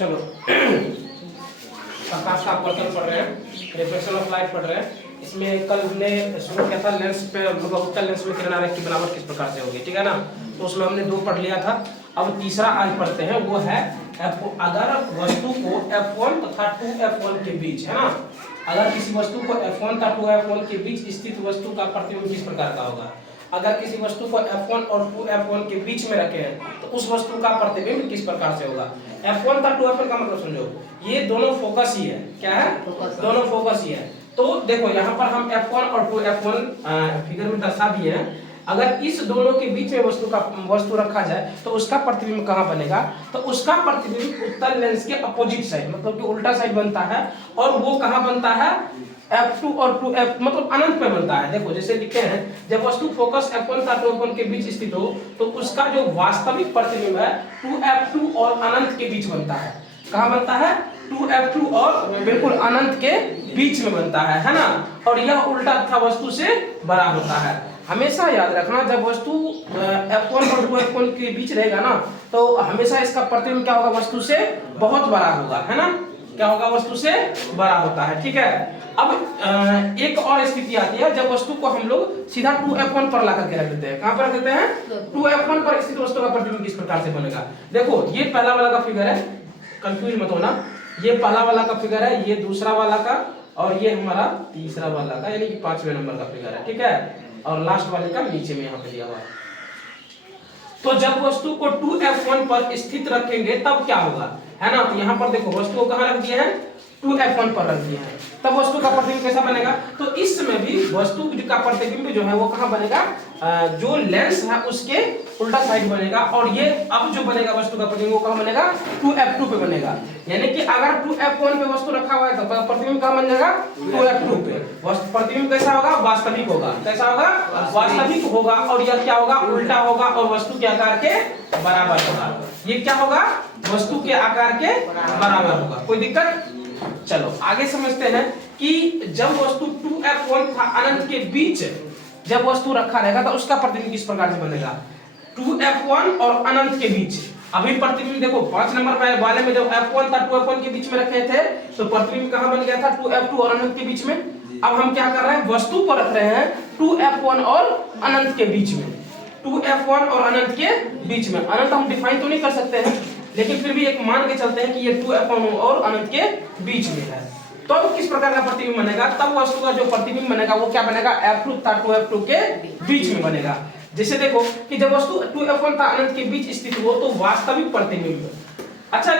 चलो प्रकाश का अपवर्तन पढ़ रहे हैं, रिफ्लेक्शन ऑफ लाइट पढ़ रहे हैं। इसमें कल हमने शुरू किया था लेंस पे, मतलब उत्तल लेंस में किरण आरेख की बनावट किस प्रकार से होगी, ठीक है ना। तो उसमें हमने 2 पढ़ लिया था। अब तीसरा आज पढ़ते हैं, वो है अगर वस्तु को F1 तथा 2F1 के बीच, है ना, अगर किसी वस्तु को F1 तथा 2F1 के बीच स्थित वस्तु का प्रतिबिंब किस प्रकार का होगा। अगर किसी वस्तु को F1 और 2F1 के बीच में रखे हैं तो उस वस्तु का प्रतिबिंब किस प्रकार से होगा। F1 तथा 2F1 का मतलब समझो, ये दोनों फोकस ही है। क्या है? दोनों फोकस ही है। तो देखो यहाँ पर हम F1 और 2F1 फिगर में दर्शा दिए हैं। अगर इस दोनों के बीच में वस्तु रखा जाए तो उसका प्रतिबिंब कहाँ बनेगा, तो उसका प्रतिबिंब उत्तल लेंस के अपोजिट साइड, मतलब कि उल्टा साइड बनता है। और वो कहाँ बनता है? F2 और 2F, मतलब अनंत पे बनता है। देखो जैसे लिखते हैं, जब वस्तु फोकस F1 तथा 2F1 के बीच स्थित हो तो उसका जो वास्तविक प्रतिबिंब है 2F2 और अनंत के बीच बनता है। कहाँ बनता है? 2F2 और बिल्कुल अनंत के बीच में बनता है ना। और यह उल्टा तथा वस्तु से बड़ा होता है। हमेशा याद रखना, जब वस्तु F1 और 2F1 के बीच रहेगा ना तो हमेशा इसका प्रतिबिंब क्या होगा? वस्तु से बहुत बड़ा होगा, है ना। क्या होगा? वस्तु से बड़ा होता है, ठीक है। अब एक और स्थिति आती है जब वस्तु को हम लोग सीधा 2F1 पर ला करके रख देते हैं। कहां पर रख देते हैं? 2F1 पर स्थित वस्तु का प्रतिबिंब किस प्रकार से बनेगा। देखो ये पहला वाला का फिगर है, कंफ्यूज मत होना। ये पहला वाला का फिगर है, ये दूसरा वाला का, और ये हमारा तीसरा वाला का, यानी कि 5वें नंबर का फिगर है, ठीक है। और लास्ट वाले का नीचे में यहाँ पे दिया हुआ है। तो जब वस्तु को 2F1 पर स्थित रखेंगे तब क्या होगा, है ना। तो यहाँ पर देखो वस्तु को कहाँ रख दिए हैं? 2F1 पर रख दिए हैं। तब वस्तु का प्रतिबिंब कैसा बनेगा? तो इसमें भी वस्तु का प्रतिबिंब जो है वो कहाँ बनेगा? जो लेंस है उसके उल्टा साइड बनेगा। और ये अब जो बनेगा वस्तु का प्रतिबिंब वो कहाँ बनेगा? 2F2 पे बनेगा। यानी कि अगर 2F1 पे वस्तु रखा हुआ है तो प्रतिबिंब कहाँ बन जाएगा? 2F2 पे। प्रतिबिंब कैसा होगा? वास्तविक होगा। कैसा होगा? वास्तविक होगा। और यह क्या होगा? उल्टा होगा और वस्तु के आकार के बराबर होगा। ये क्या होगा? वस्तु के आकार के बराबर होगा। कोई दिक्कत? चलो आगे समझते हैं कि जब वस्तु 2F1 तथा अनंत के बीच जब वस्तु रखा रहेगा तो उसका प्रतिबिंब किस प्रकार से बनेगा। 2F1 और अनंत के बीच अभी प्रतिबिंब देखो 5 नंबर वाले में जब F1 तथा 2F1 के बीच में रखे थे तो प्रतिबिंब कहां बन गया था? 2F2 और अनंत के बीच में। अब हम क्या कर रहे हैं? वस्तु पर रख रहे हैं 2F1 और अनंत के बीच में। 2F1 और अनंत के बीच में। अनंत हम डिफाइन तो नहीं कर सकते हैं, लेकिन फिर भी एक मान के चलते हैं कि ये 2F1 और अनंत के बीच में है। तो अब किस प्रकार का प्रतिबिंब बनेगा? तब वस्तु का जो प्रतिबिंब बनेगा वो क्या बनेगा? F2 तथा 2F2 के बीच में बनेगा। जैसे देखो कि जब वस्तु 2F1 तथा अनंत के बीच स्थित हो तो वास्तविक प्रतिबिंब, अच्छा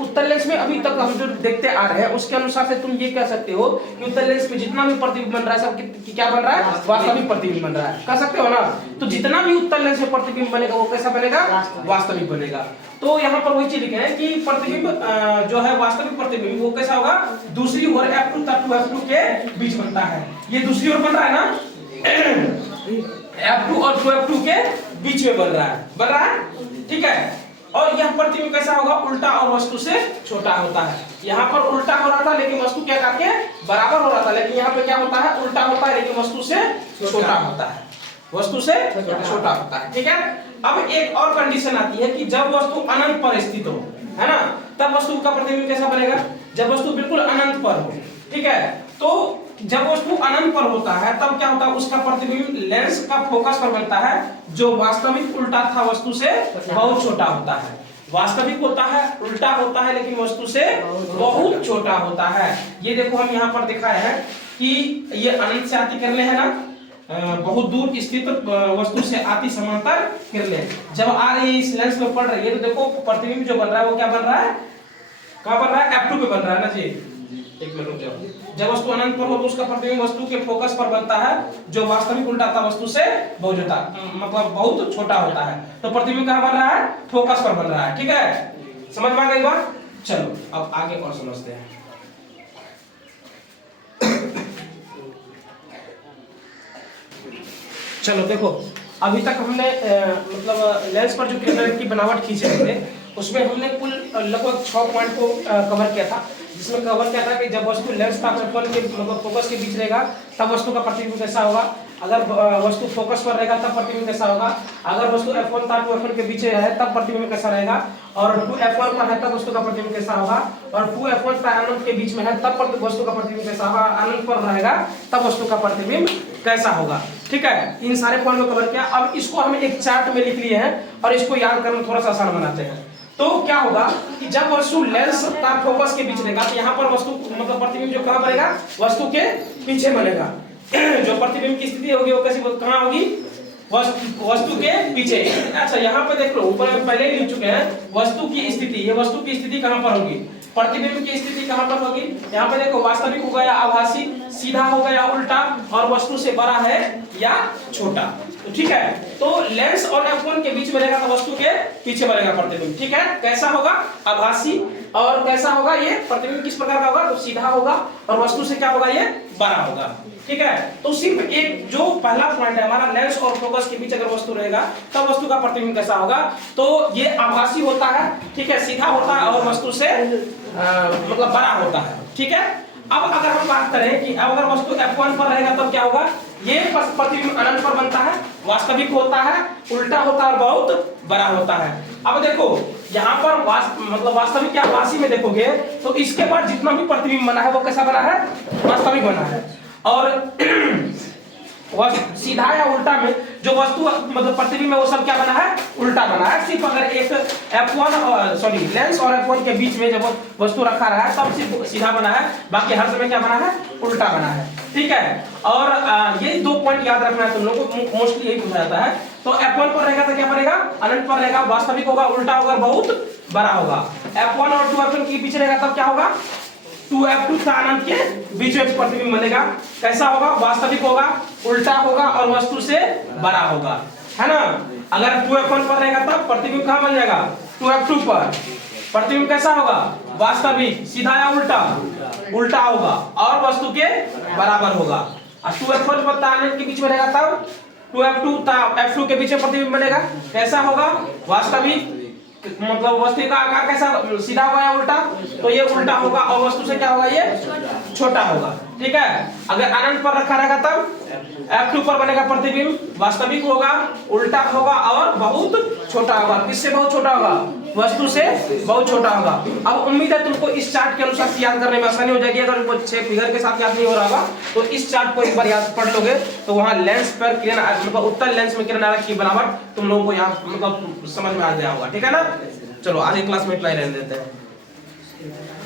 उत्तल लेंस में अभी तक हम जो देखते आ रहे हैं उसके अनुसार से तुम ये कह सकते हो कि उत्तल लेंस में जितना भी प्रतिबिंब बन रहा है सब क्या बन रहा है? वास्तविक प्रतिबिंब बन रहा है। कह सकते हो ना। तो जितना भी उत्तल लेंस में प्रतिबिंब बनेगा वो कैसा बनेगा? वास्तविक बनेगा। तो यहाँ पर वही चीज लिखे हैं कि प्रतिबिंब जो है वास्तविक प्रतिबिंब वो कैसा होगा? दूसरी ओर F2 तथा 2F2 के बीच बनता है। ये दूसरी ओर बन रहा है ना, F2 और 2F2 के बीच में बन रहा है, ठीक है। और यह प्रतिबिंब कैसा होगा? उल्टा और वस्तु से छोटा होता है। यहाँ पर उल्टा हो रहा था लेकिन वस्तु क्या करके बराबर हो रहा था, लेकिन यहाँ पे क्या होता है? उल्टा होता है लेकिन वस्तु से छोटा होता है। वस्तु से छोटा होता है, ठीक है। अब एक और कंडीशन आती है कि जब वस्तु अनंत पर स्थित हो, है ना, तब वस्तु का प्रतिबिंब कैसा बनेगा? जब वस्तु बिल्कुल अनंत पर हो, ठीक है। तो जब वस्तु अनंत पर होता है तब क्या होता है? उसका प्रतिबिंब लेंस का फोकस पर बनता है जो वास्तविक उल्टा था वस्तु से बहुत छोटा होता है। वास्तविक होता है, उल्टा होता है, लेकिन वस्तु से बहुत छोटा होता है। ये देखो हम यहाँ पर दिखाए हैं कि ये अनंत से आती किरणें है ना, बहुत दूर स्थित वस्तु से आती समांतर किरणें जब आ रही है इस लेंस में पड़ रही है तो देखो प्रतिबिंब जो बन रहा है वो क्या बन रहा है? कहाँ बन रहा है? F2 पे बन रहा है ना जी। एक मिनट रुक जाओ। जब वस्तु अनंत पर हो तो उसका प्रतिबिंब वस्तु के फोकस पर बनता है जो वास्तविक उल्टा था वस्तु से बहुत छोटा, मतलब बहुत छोटा होता है। तो प्रतिबिंब कहाँ बन रहा है? फोकस पर बन रहा है, ठीक है। समझ में आ गई बात? चलो अब आगे और समझते हैं। चलो देखो अभी तक हमने मतलब लेंस पर जो किरण की बनावट खींचे थे उसमें हमने कुल लगभग 6 पॉइंट को कवर किया था, जिसमें कवर किया था कि जब वस्तु लेंस तथा के मतलब फोकस के बीच रहेगा तब वस्तु का प्रतिबिंब कैसा होगा। अगर वस्तु फोकस पर रहेगा तब प्रतिबिंब कैसा होगा, अगर वस्तु F1 था 2F1 के पीछे है तब प्रतिबिंब कैसा रहेगा, और 2F1 पर है तब वस्तु का प्रतिबिंब कैसा होगा, और 2F1 का अनंत के बीच में है तब वस्तु का प्रतिबिंब कैसा होगा, अनंत पर रहेगा तब वस्तु का प्रतिबिंब कैसा होगा। ठीक है, इन सारे पॉइंट को कवर किया। अब इसको हम एक चार्ट में लिख लिए हैं और इसको याद करना थोड़ा सा आसान बनाते हैं। तो क्या होगा कि जब वस्तु लेंस का फोकस के बीच रहेगा तो यहाँ पर वस्तु मतलब प्रतिबिंब जो कहाँ बनेगा, वस्तु के पीछे बनेगा। जो प्रतिबिंब की स्थिति होगी वो कैसी कहाँ होगी, वस्तु के पीछे। अच्छा यहाँ पे देख लो, ऊपर पहले ही लिख चुके हैं वस्तु की स्थिति, ये वस्तु की स्थिति कहाँ पर होगी, प्रतिबिंब की स्थिति कहाँ पर होगी, यहाँ पे देखो वास्तविक होगा या आभासी, सीधा होगा या उल्टा, और वस्तु से बड़ा है या छोटा। तो ठीक है, तो लेंस और F1 के बीच में रहेगा तो वस्तु के पीछे बनेगा प्रतिबिंब। ठीक है, कैसा होगा, आभासी, और कैसा होगा ये प्रतिबिंब किस प्रकार का होगा, तो सीधा होगा, और वस्तु से क्या होगा, ये बड़ा होगा। ठीक है, तो सिर्फ एक जो पहला पॉइंट है हमारा, लेंस और फोकस के बीच अगर वस्तु रहेगा तब वस्तु का प्रतिबिंब कैसा होगा, तो ये आभासी होता है। ठीक है, सीधा होता है और वस्तु से मतलब बड़ा होता है। ठीक है, अब अगर हम बात करें कि अगर वस्तु F1 पर रहेगा तब क्या होगा, ये प्रतिबिंब अनंत पर बनता है, वास्तविक होता है, उल्टा होता है और बहुत बड़ा होता है। अब देखो यहाँ पर मतलब वास्तविक या आभासी में देखोगे तो इसके बाद जितना भी प्रतिबिंब बना है वो कैसा बना है, वास्तविक बना है। और सीधा या उल्टा में जो वस्तु मतलब प्रतिबिंब है वो सब क्या बना है, उल्टा बना है। सिर्फ अगर एक लेंस और F1 के बीच में जब वस्तु रखा रहा है तब सिर्फ सीधा बना है, बाकी हर समय क्या बना है, उल्टा बना है। ठीक है, और ये दो पॉइंट याद रखना है तुम लोगों को, मोस्टली यही पूछा जाता है। तो F1 पर रहेगा तो क्या बनेगा, अनंत पर रहेगा, वास्तविक होगा, उल्टा होगा, बहुत बड़ा होगा। F1 और 2F1 के पीछे रहेगा तब क्या होगा, 2F2 का अनंत के बीच में प्रतिबिंब बनेगा, कैसा होगा, वास्तविक होगा, उल्टा होगा और वस्तु से बड़ा होगा, है ना। अगर 2F1 पर रहेगा तब प्रतिबिंब कहाँ बन जाएगा, 2F2 पर प्रतिबिंब कैसा होगा, वास्तविक, सीधा या उल्टा, उल्टा होगा और वस्तु के बराबर होगा। और 2F1 पर अनंत के बीच में रहेगा तब 2F2 F2 के बीच में प्रतिबिंब बनेगा, कैसा होगा, वास्तविक, मतलब वस्तु का आकार कैसा, सीधा होगा या उल्टा, तो ये उल्टा होगा और वस्तु से क्या होगा, ये छोटा होगा। ठीक है, अगर अनंत पर रखा रहेगा तब F2 पर बनेगा प्रतिबिंब, वास्तविक होगा, उल्टा होगा और बहुत छोटा होगा। किससे बहुत छोटा होगा, वस्तु से बहुत छोटा होगा। अब उम्मीद है तुमको इस चार्ट के अनुसार याद करने में आसानी हो जाएगी। अगर वो 6 फिगर के साथ याद नहीं हो रहा होगा तो इस चार्ट को एक बार याद पढ़ लोगे तो वहाँ लेंस पर किरण मतलब उत्तल लेंस में किरण आरेख की बनावट तुम लोगों को यहाँ मतलब समझ में आ गया होगा। ठीक है ना, चलो आगे क्लास में अप्लाई रहने देते हैं।